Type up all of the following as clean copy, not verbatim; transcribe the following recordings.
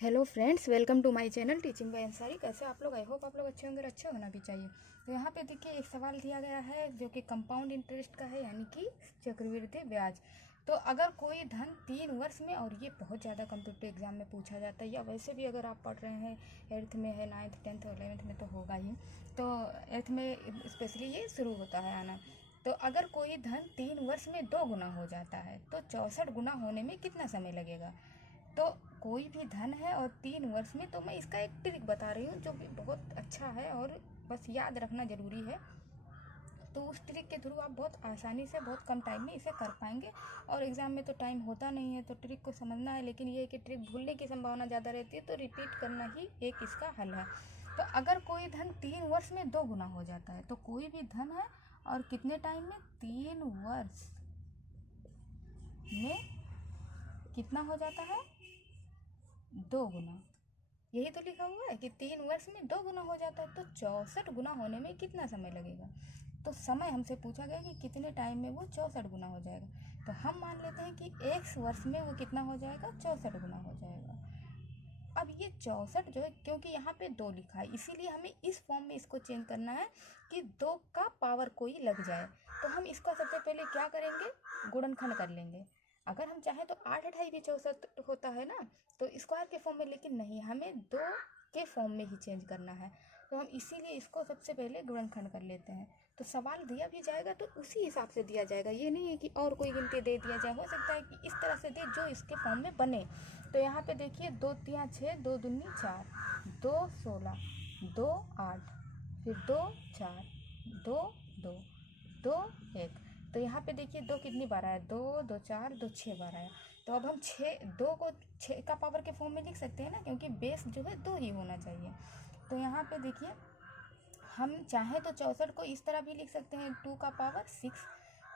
Hello friends, welcome to my channel teaching by Ansari. कैसे आप लोग? आई होप आप लोग अच्छे होंगे, अच्छे होना भी चाहिए। तो यहाँ पे देखिए एक सवाल दिया गया है जो कि कंपाउंड इंटरेस्ट का है, यानी कि चक्रवृद्धि ब्याज। तो अगर कोई धन 3 वर्ष में, और ये बहुत ज़्यादा कम्पिटिटिव एग्जाम में पूछा जाता है, या वैसे भी अगर आप पढ़ रहे हैं 8th में है, 9th 10th 11th में तो होगा ही, तो 8th में स्पेशली ये शुरू होता है आना। तो अगर कोई धन 3 वर्ष में 2 गुना हो जाता है तो 64 गुना होने में कितना समय लगेगा? तो कोई भी धन है और 3 वर्ष में, तो मैं इसका एक ट्रिक बता रही हूँ जो कि बहुत अच्छा है और बस याद रखना ज़रूरी है। तो उस ट्रिक के थ्रू आप बहुत आसानी से बहुत कम टाइम में इसे कर पाएंगे। और एग्ज़ाम में तो टाइम होता नहीं है, तो ट्रिक को समझना है, लेकिन ये है कि ट्रिक भूलने की संभावना ज़्यादा रहती है, तो रिपीट करना ही एक इसका हल है। तो अगर कोई धन 3 वर्ष में 2 गुना हो जाता है, तो कोई भी धन है और कितने टाइम में? 3 वर्ष में कितना हो जाता है? 2 गुना। यही तो लिखा हुआ है कि 3 वर्ष में 2 गुना हो जाता है, तो 64 गुना होने में कितना समय लगेगा? तो समय हमसे पूछा गया कि कितने टाइम में वो 64 गुना हो जाएगा। तो हम मान लेते हैं कि x वर्ष में वो कितना हो जाएगा? 64 गुना हो जाएगा। अब ये 64 जो है, क्योंकि यहाँ पे 2 लिखा है, इसीलिए हमें इस फॉर्म में इसको चेंज करना है कि 2 का पावर कोई लग जाए। तो हम इसका सबसे पहले क्या करेंगे? गुणनखंड कर लेंगे। अगर हम चाहें तो 8 अठाई भी 64 होता है ना, तो स्क्वायर के फॉर्म में, लेकिन नहीं, हमें 2 के फॉर्म में ही चेंज करना है। तो हम इसीलिए इसको सबसे पहले गुणनखंड कर लेते हैं। तो सवाल दिया भी जाएगा तो उसी हिसाब से दिया जाएगा, ये नहीं है कि और कोई गिनती दे दिया जाए। हो सकता है कि इस तरह से दे जो इसके फॉर्म में बने। तो यहाँ पे देखिए 2 तिया 6, 2 दूनी 4, 2 16, 2 8, फिर 2 4, 2 2, 2 1। तो यहाँ पे देखिए 2 कितनी बार आया? 2 2 4 2 6 बार आया। तो अब हम 2 को 6 का पावर के फॉर्म में लिख सकते हैं ना, क्योंकि बेस जो है 2 ही होना चाहिए। तो यहाँ पे देखिए हम चाहें तो 64 को इस तरह भी लिख सकते हैं, 2 का पावर 6।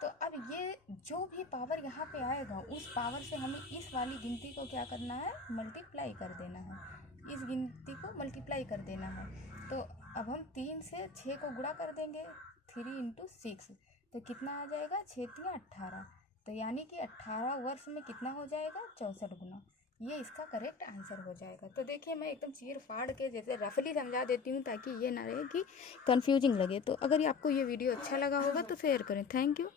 तो अब ये जो भी पावर यहाँ पे आएगा, उस पावर से हमें इस वाली गिनती को क्या करना है? मल्टीप्लाई कर देना है। इस गिनती को मल्टीप्लाई कर देना है। तो अब हम 3 से 6 को गुणा कर देंगे, 3 इंटू 6, तो कितना आ जाएगा? 6 तिया 18। तो यानी कि 18 वर्ष में कितना हो जाएगा? 64 गुना। ये इसका करेक्ट आंसर हो जाएगा। तो देखिए मैं एकदम चीर फाड़ के जैसे रफली समझा देती हूँ, ताकि ये ना रहे कि कंफ्यूजिंग लगे। तो अगर आपको ये वीडियो अच्छा लगा होगा तो शेयर करें। Thank you.